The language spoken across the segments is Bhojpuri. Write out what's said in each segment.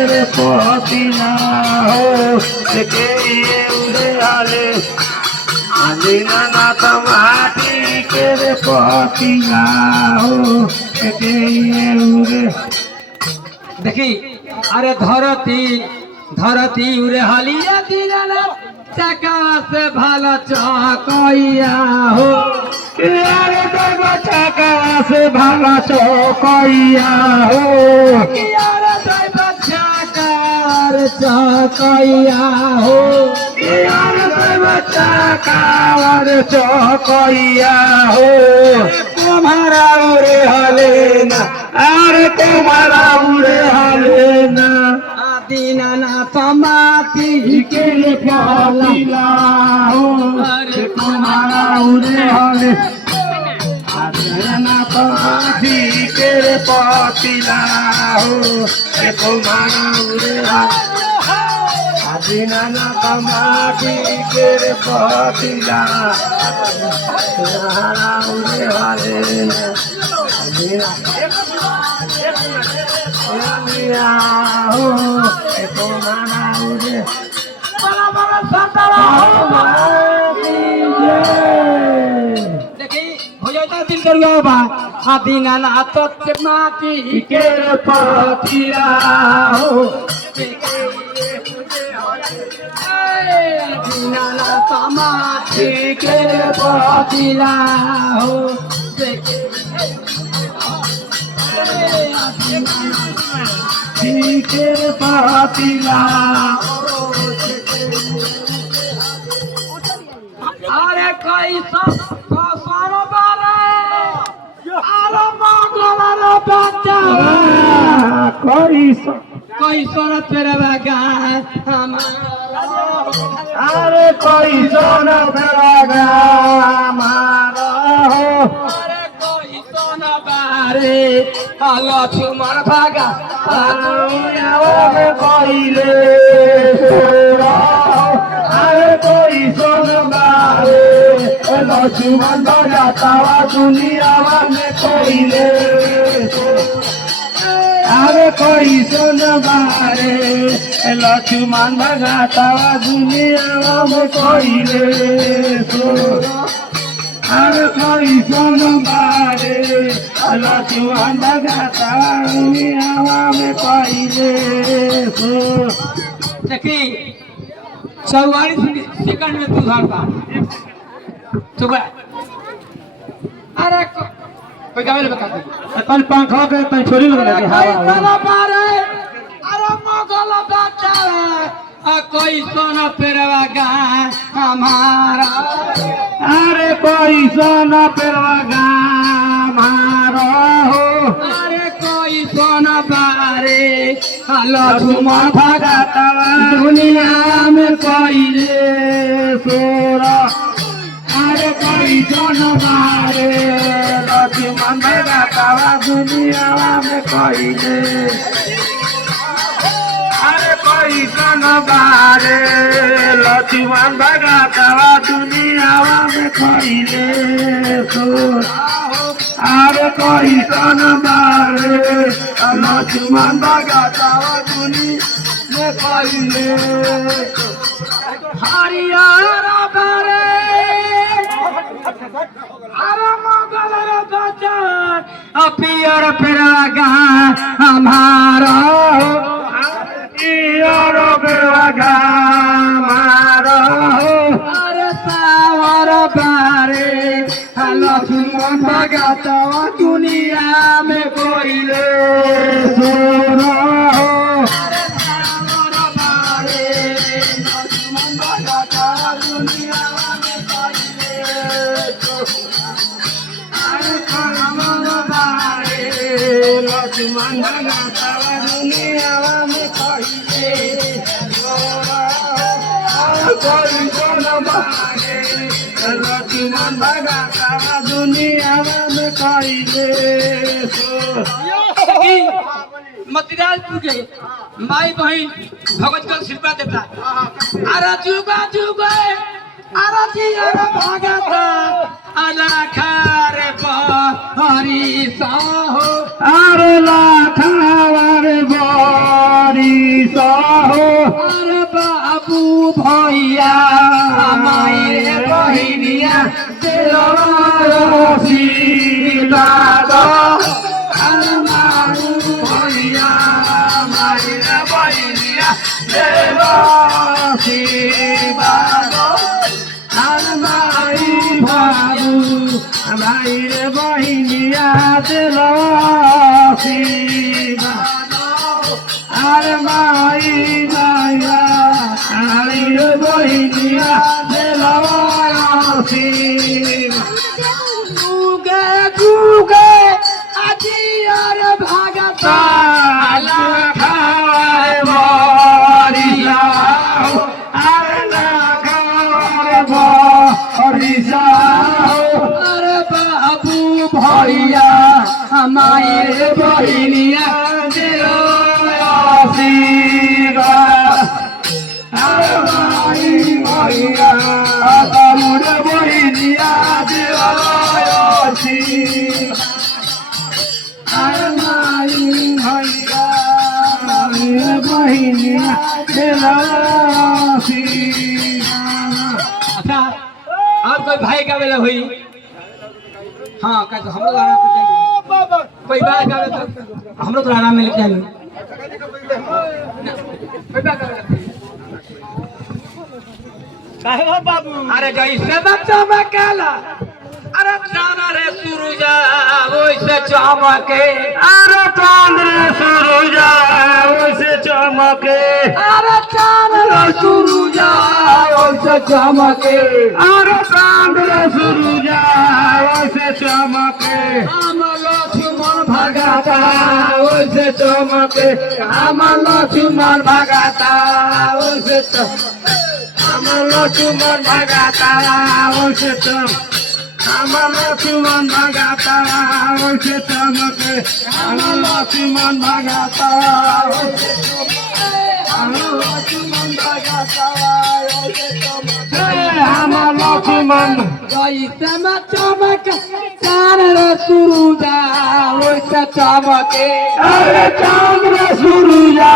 पतिना हो के उड़े हाले आंजना ना तमाटी के रे पतिना हो के उड़े देखी अरे धरती धरती उड़े हालिया दिना ना चाका से भाला चौकैया हो अरे देव चाका से भाला चौकैया हो चौकैया हो चाकावर चौकैया हो तुम्हारा उड़े हले ना अरे तुम्हारा उड़े हले ना दीना ना तमाती के पाला हो अरे तुम्हारा उड़े हले ना तमाती के पातिला हो अरे तुम्हारा उड़े हले आदिना ना तमाती के पातिला तुम्हारा उड़े हले ना आदिना हो तुम्हारा उड़े बड़ा बड़ा सतारा हो देखी हो जाता दिन करियो बा आदिना ना तो माटी के पातिला हो आदिना ना तमाटी के पातिला हो के पातिला अरे कैसा कसरो बारे अरे मंगलर बच्चा कैसर तेरे बगा अरे कैसन बेगा मारो अरे कैसन बारे लक्ष्मण भागा कहिले अरे कैसन बारे लक्ष्मण भगातावा दुनिया में कहिले अरे कैसन बारे लक्ष्मण भगातावा दुनिया में कहिले अरे कैसन बारे लक्ष्मण भगातावा दुनिया में कहिले देखी 44 सेकंड में तू भागा चुप अरे कोई गावे बता दे तन पंखा के तन छोरी लगा के हवा पारे अरे मगल बच्चा कोई सोना पेरवा गा हमारा अरे कैसन पेरवा मारो अरे कोई सोना बारे लक्ष्मण भगातावा दुनिया में कहिले सोरा अरे कैसन बारे लक्ष्मण भगातावा दुनिया में कहिले अरे कैसन बारे लक्ष्मण भगातावा दुनिया में कहिले सोरा अरे कैसन बारे लक्ष्मण भगातावा दुनिया में कहिले हरियर बारे अरे मगल बच्चा पियर पेरवा गा हमारा पियर पेरवा मारो अरे सावर बारे लक्ष्मण भगातावा दुनिया में कोइले सोरा अरे सावर बारे लक्ष्मण भगातावा दुनिया में कोइले अरे कैसन बारे लक्ष्मण भगातावा दुनिया में कहिले कैसन बारे लक्ष्मण भगातावा दुनिया में कहिले मतिराजपुर के माई बहन भगत का आशीर्वाद देता अरे जुगा जुगा अरे जिया भगता अलाखार हरी साहो अरे लाखावर बारी আশীর্বাদ আর মাই ভইয়া মাইরে বইনিয়া দেব আশীর্বাদ আর মাই ভাবু মাইরে বইনিয়া দেব আশীর্বাদ আর মাই মাইয়া মাইরে বইনিয়া দেব আশীর্বাদ যুগে যুগে আজি আর ভাগতা খাওয়ায় বরিশাও আর না খাওয়ায় বরিশাও আর বাবু ভইয়া মায়ের বহিনিয়া দিল আশীর্বাদ আর মাই ভইয়া তমুর বহিনিয়া দিল আশীর্বাদ আর মাই ভইয়া বহিনিয়া দিল আশীর্বাদ अच्छा आप कोई भाई का बेला हुई हाँ कैसे हम लोग आराम करते हैं कोई बात का बेला हम लोग तो आराम में लेते हैं बाबू अरे जैसे बच्चा में कहला अरे जाना रे सुरुजा वैसे चमके अरे चांद रे सुरुजा वैसे चमके अरे चांद रे सुरुजा वैसे चमके अरे चांद रे सुरुजा वैसे चमके हम लक्ष्मण भगाता वैसे चमके हम लक्ष्मण भगाता वैसे हम लक्ष्मण भगाता वैसे हम लक्ष्मण भगाता वैसे चमके हम लक्ष्मण भगाता हम लक्ष्मण भगाता हम लक्ष्मण जैसे में चमके चांद रे सुरुजा वैसे चमके अरे चांद रे सुरुजा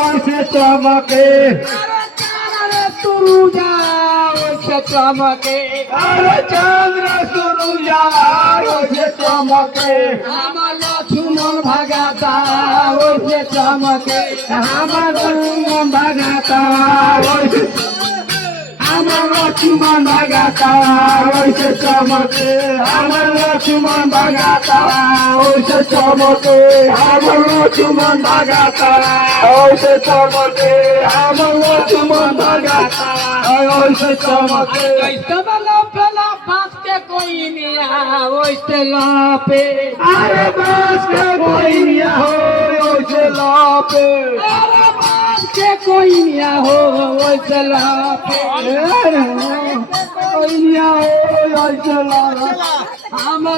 वैसे चमके सुरुजा वैसे चमके अरे चांद रे सुरुजा वैसे चमके हम लक्ष्मण भगाता वैसे चमके हम लक्ष्मण भगाता वैसे हम लक्ष्मण भगाता वैसे चमके हम लक्ष्मण भगाता वैसे चमके हम लक्ष्मण भगाता वैसे चमके हम लक्ष्मण भगाता वैसे चमके कैसे लपेला बांस के कोई निया वैसे लापे अरे बस के कोई नहीं हो वैसे लापे अरे बांस के कोई निया हो वैसे लापे कोई नहीं हो वैसे लापे हम